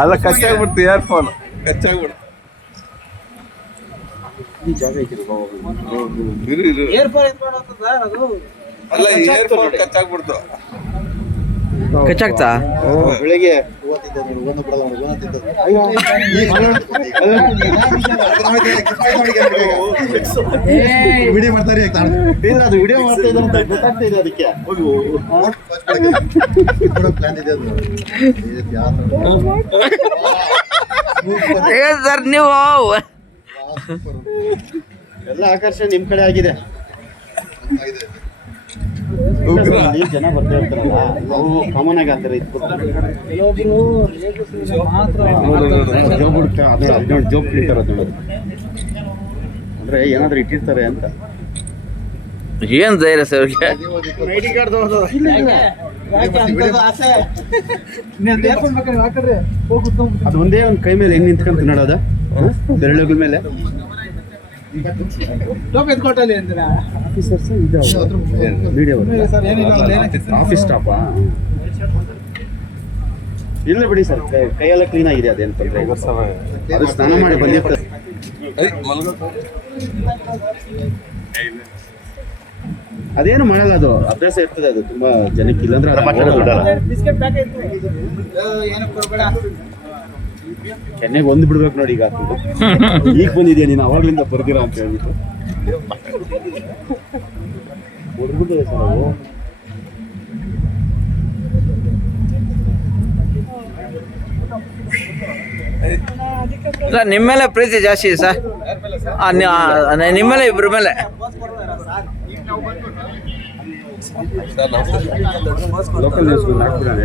ಅಲ್ಲ ಕಚ್ಚಾಗ್ಬಿಡ್ತು ಇಯರ್ಫೋನ್ ಕಚ್ಚಾಗ್ಬಿಡ್ತು. ಅಲ್ಲ ಇಯರ್ಫೋನ್ ಕಚ್ಚಾಗ್ಬಿಡ್ತು. ಕಚ್ಚಾಗ್ತಾ ಬೆಳಿಗ್ಗೆ ವಿಡಿಯೋ ಮಾಡ್ತಾರೆ ಅದು ವಿಡಿಯೋ ಮಾಡ್ತಾ ಇದ್ದಾರೆ ಅಂತ ಗೊತ್ತಾಗ್ತಾ ಇದೆ ಅದಕ್ಕೆ ಪ್ಲಾನ್ ಇದೆ ಅದು ಸರ್ ನೀವು ಎಲ್ಲ ಆಕರ್ಷಣೆ ನಿಮ್ ಕಡೆ ಆಗಿದೆ. ಜನ ಬರ್ತಾ ಇರ್ತಾರಲ್ಲ ನಾವು ಕಾಮನ್ ಆಗಿ ಆಗ್ತಾರೆ ಜೋಬ್ ಇಟ್ಟಿರ್ತಾರೆ ಅಂದ್ರೆ ಏನಾದ್ರು ಇಟ್ಟಿರ್ತಾರೆ ಅಂತ. ಏನ್ ಧೈರ್ಯ ಸರ್ ಅದು ಒಂದೇ ಒಂದು ಕೈ ಮೇಲೆ ಹೆಂಗ್ ನಿಂತ್ಕೊಂತ ನೋಡೋದ ಬೆರಳುಗಳ ಮೇಲೆ ಆಫೀಸ್ ಸ್ಟಾಪಾ ಇಲ್ಲ ಬಿಡಿ ಸರ್, ಕೈಯೆಲ್ಲ ಕ್ಲೀನ್ ಆಗಿದೆ. ಅದೇನು ತೊಂದರೆ ಅದು ಸ್ನಾನ ಮಾಡಿ ಬಂದಿರ್ತಾರೆ. ಅದೇನು ಮಾಡಲ್ಲ, ಅದು ಅಭ್ಯಾಸ ಇರ್ತದೆ. ಅದು ತುಂಬಾ ಜನಕ್ಕೆ ಇಲ್ಲಾಂದ್ರೆ ಕೆನ್ನೆಗೆ ಒಂದು ಬಿಡ್ಬೇಕು ನೋಡಿ. ಈಗ ಈಗ ಬಂದಿದ್ಯಾ ನೀನು ಅವಾಗ್ಲಿಂದ ಬರ್ದಿರಾ ಅಂತ ಹೇಳ್ಬಿಟ್ಟು ಹೊಡ್ಬಿಟ್ಟಿದೆ ಸರ್ ಅವು. ಸರ್ ನಿಮ್ಮ ಮೇಲೆ ಪ್ರೀತಿ ಜಾಸ್ತಿ ಇದೆ ಸರ್, ನಿಮ್ಮೇಲೆ ಇಬ್ಬರ ಮೇಲೆ. Local news ಹಾಕ್ಬಿಡೋಣ.